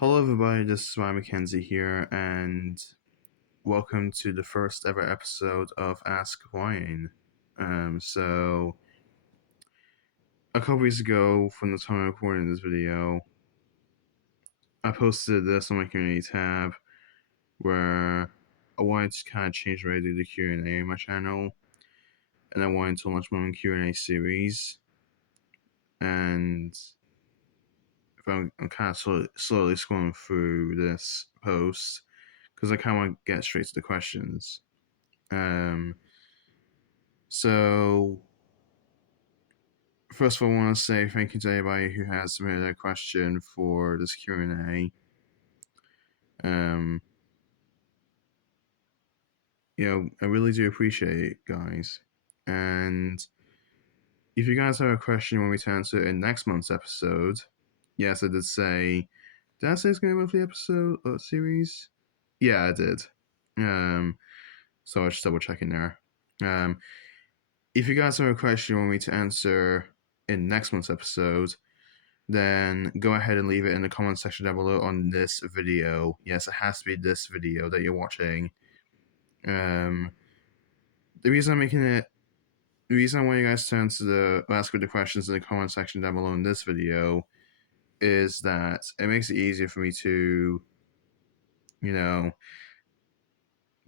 Hello, everybody. This is Ryan Mackenzie here, and welcome to the first ever episode of Ask Ryan. So a couple weeks ago, from the time I'm recording this video, I posted this on my community tab where I wanted to kind of change the way I do the Q&A on my channel, and I wanted to launch my own Q&A series. And if I'm kind of slowly scrolling through this post because I kind of want to get straight to the questions. So first of all, I want to say thank you to everybody who has submitted a question for this Q&A. I really do appreciate it, guys. And if you guys have a question you want me to answer in next month's episode, yes, I did say. Did I say it's going to be a monthly episode or series? Yeah, I did. So I was just double checking there. If you guys have a question you want me to answer in next month's episode, then go ahead and leave it in the comment section down below on this video. Yes, it has to be this video that you're watching. The reason I'm making it, the reason I want you guys to ask the questions in the comment section down below in this video is that it makes it easier for me to,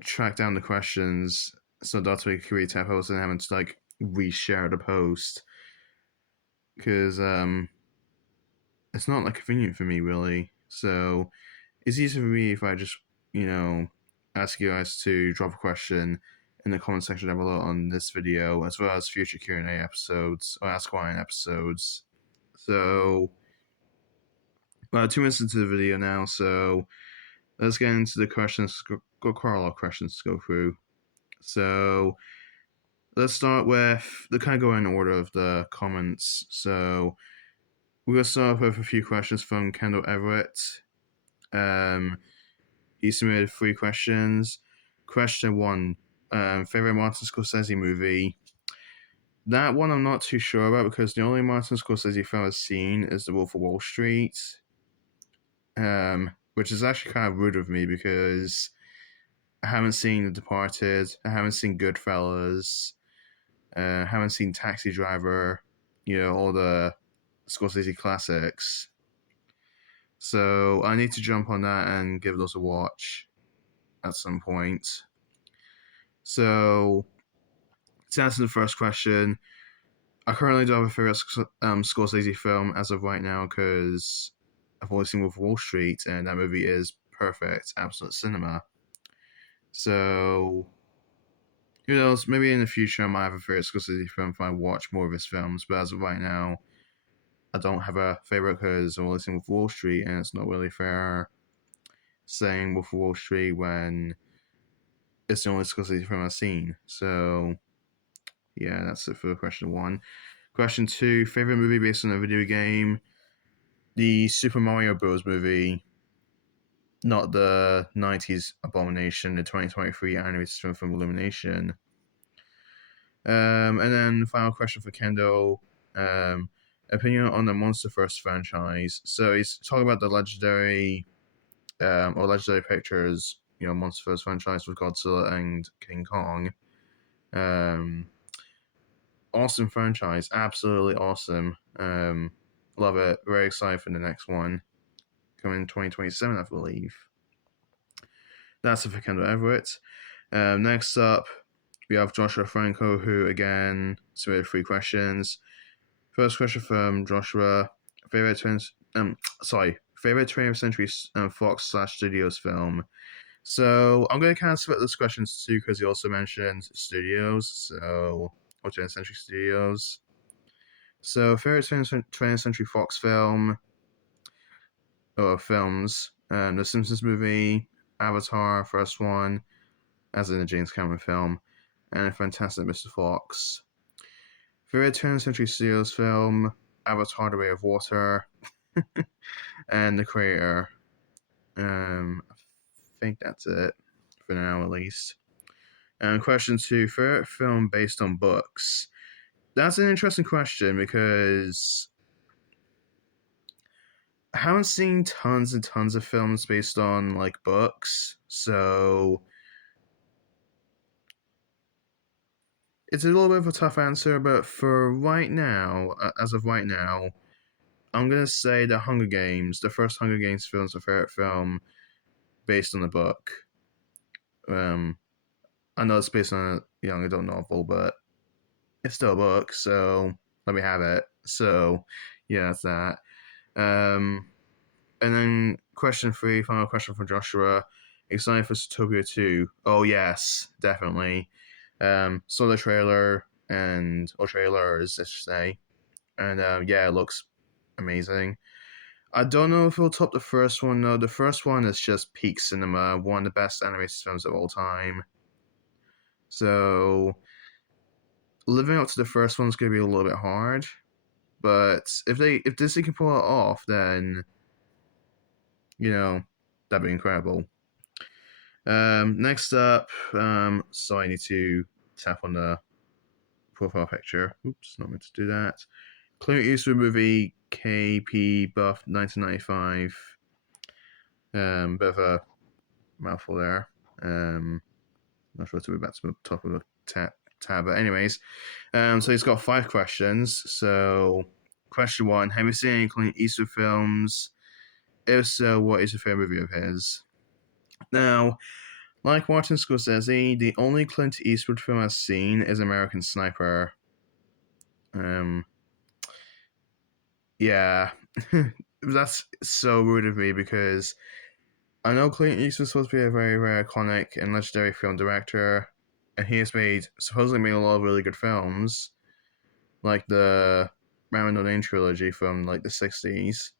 track down the questions so that's why you create tab posts and having to reshare the post. Because it's not convenient for me really. So it's easier for me if I just, ask you guys to drop a question in the comment section down below on this video, as well as future Q&A episodes or Ask Ryan episodes. So, about 2 minutes into the video now, so let's get into the questions. Got quite a lot of questions to go through. So, let's start with the kind of go in order of the comments. So, we're going to start with a few questions from Kendall Everett. He submitted 3 questions. Question 1, favorite Martin Scorsese movie. That one I'm not too sure about because the only Martin Scorsese film I've seen is The Wolf of Wall Street, which is actually kind of rude of me because I haven't seen The Departed, I haven't seen Goodfellas, I haven't seen Taxi Driver, all the Scorsese classics. So I need to jump on that and give those a watch at some point. So to answer the first question, I currently don't have a favorite Scorsese film as of right now because I've only seen Wolf of Wall Street, and that movie is perfect, absolute cinema. So who knows? Maybe in the future I might have a favorite Scorsese film if I watch more of his films. But as of right now, I don't have a favorite because I've only seen Wolf of Wall Street, and it's not really fair saying Wolf of Wall Street when it's the only Scorsese film I've seen. So yeah, that's it for question 1. Question 2, favorite movie based on a video game. The Super Mario Bros. Movie, not the 90s abomination, the 2023 animated film from Illumination. And then final question for Kendall. Opinion on the MonsterVerse franchise. So he's talking about the legendary or Legendary Pictures, MonsterVerse franchise with Godzilla and King Kong. Awesome franchise, absolutely awesome. Love it. Very excited for the next one, coming in 2027, I believe. That's it for Kendall Everett. Next up, we have Joshua Franco, who again submitted 3 questions. First question from Joshua: favorite 20th Century Fox / Studios film. So I'm going to kind of split this questions too because he also mentioned studios. So, or 20th Century Studios. So favorite 20th Century Fox film or films: The Simpsons movie, Avatar, first one, as in the James Cameron film, and Fantastic Mr. Fox. Favorite 20th Century Studios film: Avatar: The Way of Water, and The Creator. I think that's it for now, at least. And question 2, favorite film based on books. That's an interesting question because I haven't seen tons and tons of films based on like books, so it's a little bit of a tough answer. But for right now, as of right now, I'm gonna say the Hunger Games, the first Hunger Games film, is my favorite film based on the book. Um, I know it's based on a young adult novel, but it's still a book, so let me have it. So yeah, that's that. Um, and then question three, final question from Joshua. Excited for Zootopia 2? Oh yes, definitely. Saw the trailer or trailers, I should say, and yeah, it looks amazing. I don't know if it'll top the first one. No, the first one is just peak cinema, one of the best animated films of all time. So living up to the first one's gonna be a little bit hard. But if Disney can pull it off, then that'd be incredible. Next up, so I need to tap on the profile picture. Oops, not meant to do that. Clint Eastwood movie KP Buff 1995. Bit of a mouthful there. Not sure to be back to the top of the tab, but anyways, so he's got 5 questions. So, question 1: have you seen any Clint Eastwood films? If so, what is your favorite movie of his? Now, like Martin Scorsese, the only Clint Eastwood film I've seen is American Sniper. Um, yeah, that's so rude of me because I know Clint Eastwood's supposed to be a very, very iconic and legendary film director, and he has supposedly made a lot of really good films, like the Ramen Lane trilogy from like the 60s.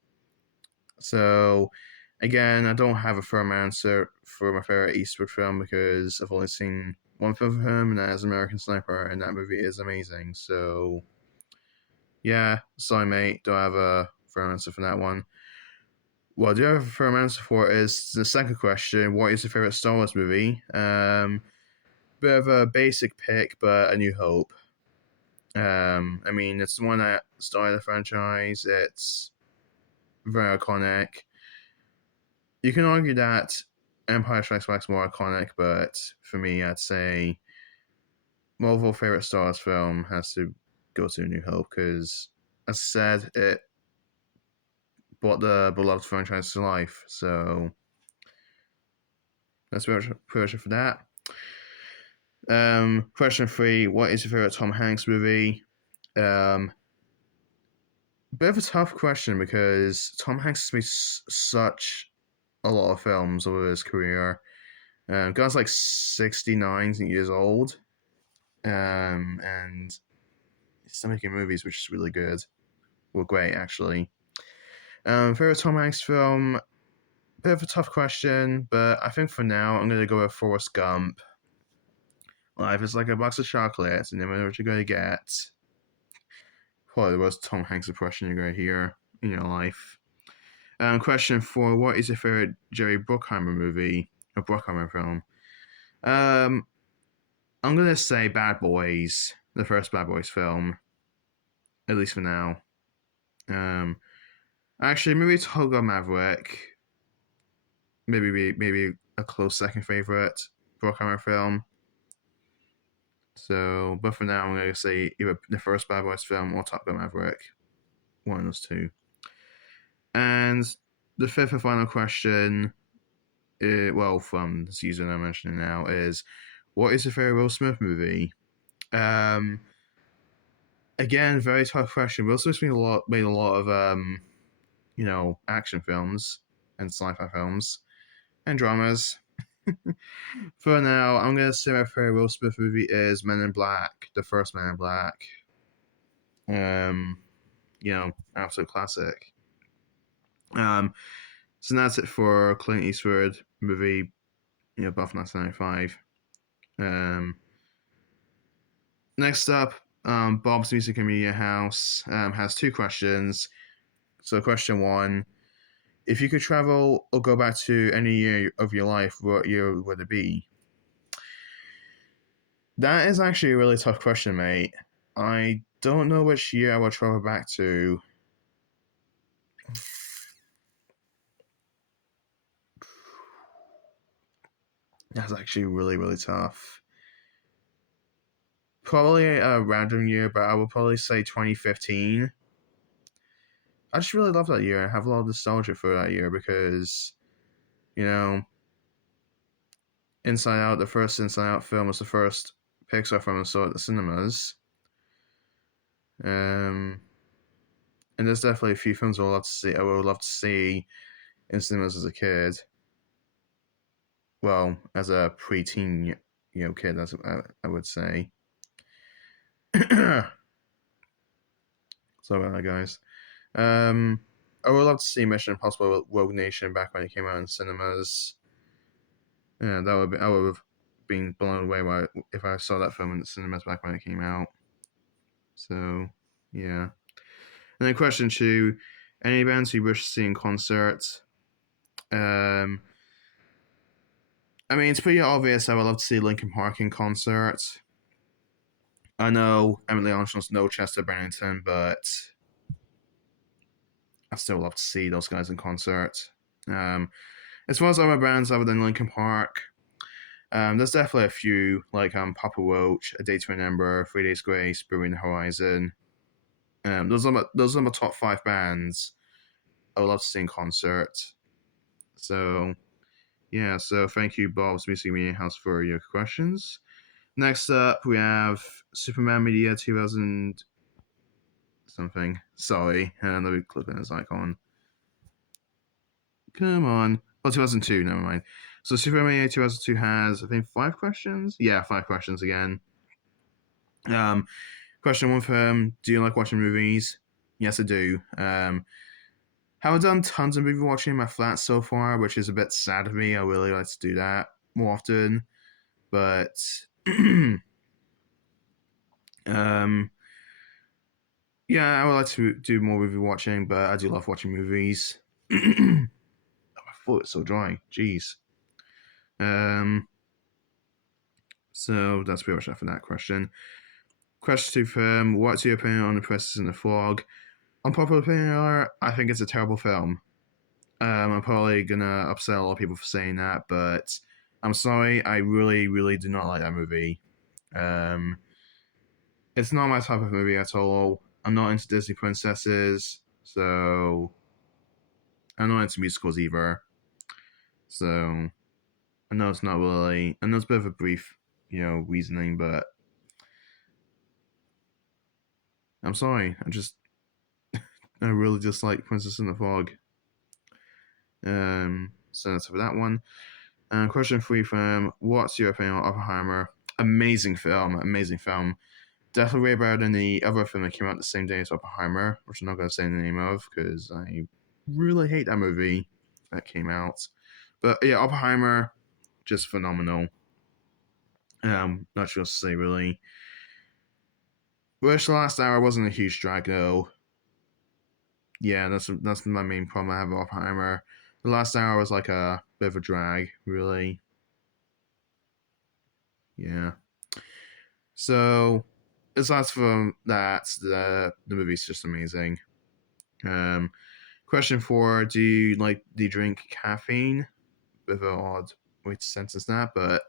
So, again, I don't have a firm answer for my favorite Eastwood film because I've only seen one film of him, and that is American Sniper, and that movie is amazing. So, yeah, sorry, mate, don't have a firm answer for that one. What I do have a firm answer for is the second question: what is your favorite Star Wars movie? Bit of a basic pick, but A New Hope. I mean, it's the one that started the franchise. It's very iconic. You can argue that Empire Strikes Back is more iconic, but for me, I'd say my overall favorite Star Wars film has to go to A New Hope because, as I said, it brought the beloved franchise to life. So that's pretty much for that. Question 3: what is your favorite Tom Hanks movie? Bit of a tough question because Tom Hanks has made such a lot of films over his career. Guy's like 69 years old, and he's still making movies, which is really good. Well, great actually. Favorite Tom Hanks film? Bit of a tough question, but I think for now I'm gonna go with Forrest Gump. Life is like a box of chocolates, and never know what you're gonna get. Probably the worst Tom Hanks impression you're gonna hear in your life. Question 4: what is your favorite Jerry Bruckheimer movie or Bruckheimer film? Um, I'm gonna say Bad Boys, the first Bad Boys film, at least for now. Um, Actually, maybe Top Gun Maverick. Maybe a close second favorite Bruckheimer film. So, but for now, I'm gonna say either the first Bad Boys film or Top Gun Maverick. One of those two. And the fifth and final question, from the season I'm mentioning now, is what is your favorite Will Smith movie? Um, Again, very tough question. Will Smith made a lot of action films and sci-fi films and dramas. For now, I'm gonna say my favorite Will Smith movie is Men in Black, the first Men in Black. Um, absolute classic. So that's it for Clint Eastwood movie, Buff 1995. Next up, Bob's Music and Media House has 2 questions. So, question 1: if you could travel or go back to any year of your life, what year would it be? That is actually a really tough question, mate. I don't know which year I would travel back to. That's actually really, really tough. Probably a random year, but I would probably say 2015. I just really love that year. I have a lot of nostalgia for that year because, you know, Inside Out, the first Inside Out film was the first Pixar film I saw at the cinemas. Um, and there's definitely a few films I would love to see. I would love to see in cinemas as a kid. Well, as a preteen, kid, as I would say. Sorry about that, guys. I would love to see Mission Impossible: Rogue Nation back when it came out in cinemas. Yeah, I would have been blown away if I saw that film in the cinemas back when it came out. So, yeah. And then question 2: any bands you wish to see in concert? Um, I mean, it's pretty obvious I would love to see Linkin Park in concert. I know Emily Armstrong's no Chester Bennington, but I still love to see those guys in concert. As far as other bands other than Linkin Park, there's definitely a few like Papa Roach, A Day to Remember, 3 Days Grace, Brewing the Horizon. Those are my top 5 bands I would love to see in concert. So yeah, so thank you, Bob's Music Media House, for your questions. Next up, we have Superman Media 2000 something. Sorry, let me click on this icon. Come on. Oh, 2002, never mind. So Superman Media 2002 has, I think, 5 questions? Yeah, 5 questions again. Question 1 for him: do you like watching movies? Yes, I do. Haven't done tons of movie watching in my flat so far, which is a bit sad of me. I really like to do that more often. But yeah, I would like to do more movie watching, but I do love watching movies. My foot is so dry. Jeez. So that's pretty much enough for that question. Question 2 for him: what's your opinion on The Princess and the Frog? Unpopular opinion, I think it's a terrible film. I'm probably gonna upset a lot of people for saying that, but I'm sorry. I really, really do not like that movie. Um, it's not my type of movie at all. I'm not into Disney princesses, so I'm not into musicals either. So I know it's not really. I know it's a bit of a brief, reasoning, but I'm sorry. I really dislike Princess and the Frog. So that's for that one. Question 3 from: what's your opinion on Oppenheimer? Amazing film, amazing film. Definitely way better than the other film that came out the same day as Oppenheimer, which I'm not going to say the name of because I really hate that movie that came out. But yeah, Oppenheimer, just phenomenal. Not sure what to say really. Wish the last hour wasn't a huge drag though. Yeah, that's my main problem I have with Oppenheimer. The last hour was like a bit of a drag, really. Yeah. So, aside from that, the movie's just amazing. Um, Question 4: do you drink caffeine? Bit of an odd way to sentence that, but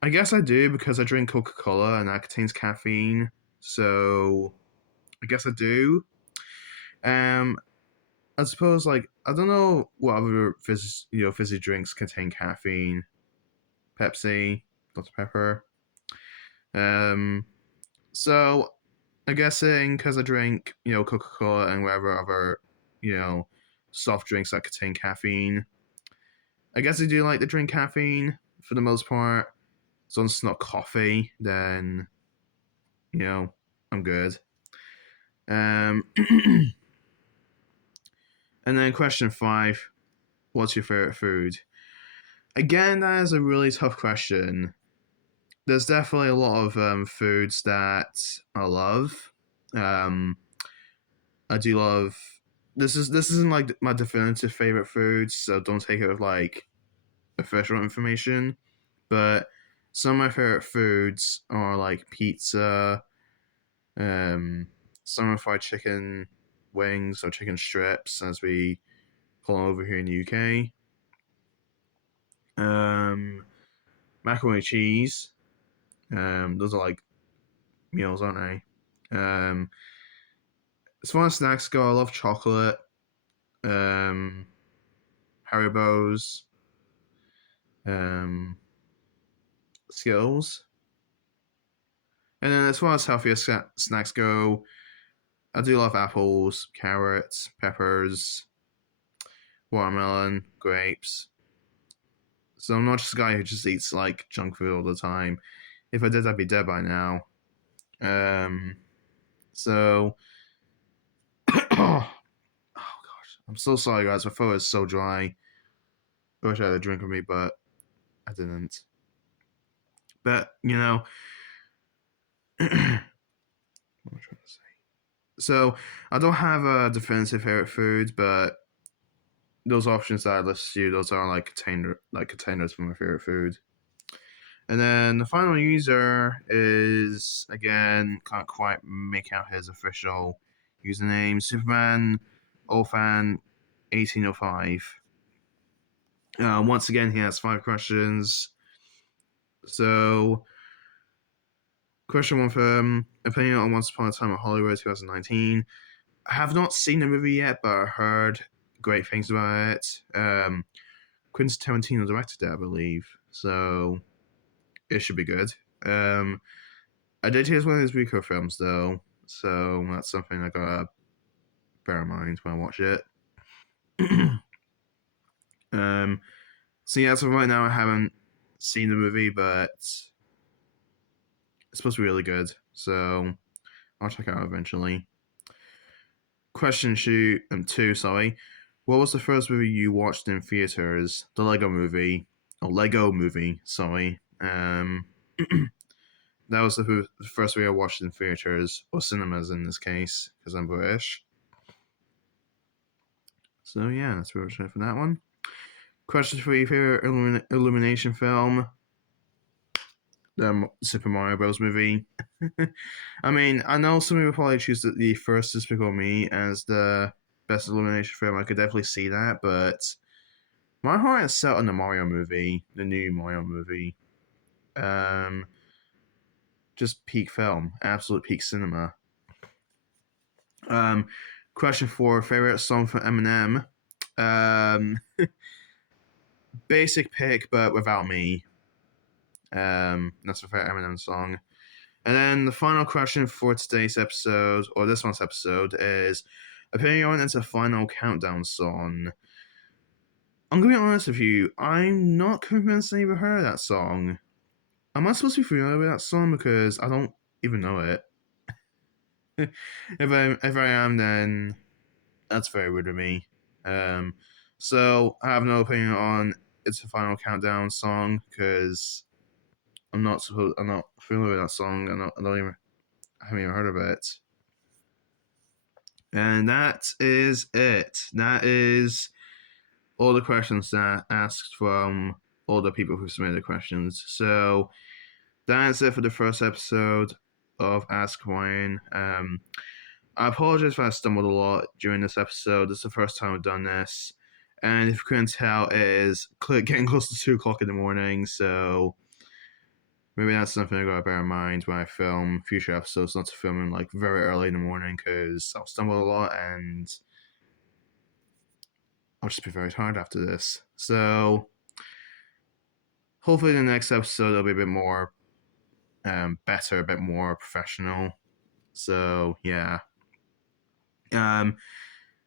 I guess I do because I drink Coca Cola and that contains caffeine. So I guess I do. Um, I suppose I don't know what other fizzy drinks contain caffeine. Pepsi, Dr Pepper. Um, so I'm guessing because I drink Coca Cola and whatever other you know soft drinks that contain caffeine. I guess I do like to drink caffeine for the most part. As long as it's not coffee, then I'm good. Um, and then question 5: what's your favorite food? Again, that is a really tough question. There's definitely a lot of foods that I love. Um, I do love. This isn't like my definitive favorite food, so don't take it with like official information. But some of my favorite foods are like pizza, um, summer fried chicken wings or chicken strips, as we call them over here in the UK. Um, Macaroni and cheese. Those are like meals, aren't they? As far as snacks go, I love chocolate. Um, Haribo's. Um, Skittles. And then as far as healthier snacks go, I do love apples, carrots, peppers, watermelon, grapes. So I'm not just a guy who just eats like junk food all the time. If I did, I'd be dead by now. Um, so, oh gosh, I'm so sorry, guys. My throat is so dry. I wish I had a drink with me, but I didn't. But what am I trying to say? So I don't have a definitive favorite food, but those options that I listed to you, those are like containers for my favorite food. And then the final user is, again, can't quite make out his official username, Superman Olfan 1805. Once again, he has 5 questions. So, question 1 for him: opinion on Once Upon a Time in Hollywood 2019. I have not seen the movie yet, but I heard great things about it. Quentin Tarantino directed it, I believe. So, it should be good. I did hear it's one of his Rico films, though, so that's something I gotta bear in mind when I watch it. So yeah, so right now I haven't seen the movie, but it's supposed to be really good, so I'll check it out eventually. Question 2, sorry. What was the first movie you watched in theaters? The Lego movie. Lego movie, sorry. That was the first movie I watched in theaters, or cinemas in this case, because I'm British. So yeah, that's pretty much it for that one. Question 3, favorite Illumination film? The Super Mario Bros. Movie. I mean, I know some people probably choose the first Despicable Me as the best Illumination film. I could definitely see that, but my heart is set on the Mario movie, the new Mario movie. Just peak film, absolute peak cinema. Question 4, favorite song from Eminem. Basic pick, but without me. That's my favorite Eminem song. And then the final question for today's episode, or this month's episode, is opinion into final countdown song. I'm gonna be honest with you, I'm not convinced I ever heard that song. Am I supposed to be familiar with that song because I don't even know it? if I am, then that's very rude of me. So I have no opinion on it's a final countdown song because I'm not familiar with that song. I haven't even heard of it. And that is it. That is all the questions that I asked from all the people who submitted questions. So that's it for the first episode of Ask Ryan. I apologize if I stumbled a lot during this episode. This is the first time I've done this. And if you couldn't tell, it is getting close to 2 o'clock in the morning, so maybe that's something I gotta bear in mind when I film future episodes, not to film them like very early in the morning because I'll stumble a lot and I'll just be very tired after this. So hopefully the next episode will be a bit more better, a bit more professional. So yeah.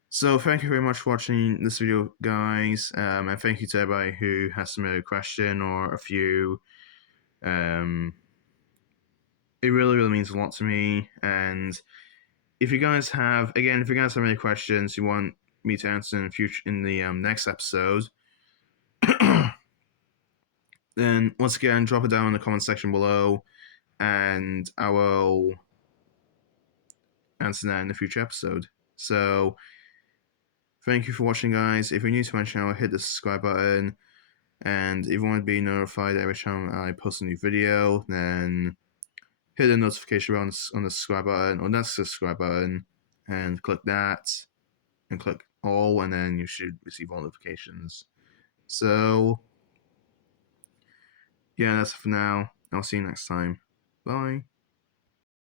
So thank you very much for watching this video, guys, and thank you to everybody who has submitted a question or a few. It really, really means a lot to me. And if you guys have any questions you want me to answer in the next episode, then once again drop it down in the comment section below, and I will answer that in the future episode. So thank you for watching, guys. If you're new to my channel, hit the subscribe button. And if you want to be notified every time I post a new video, then hit the notification button on the subscribe button, or that's the subscribe button, and click that, and click all, and then you should receive all notifications. So, Yeah, that's it for now. I'll see you next time. Bye.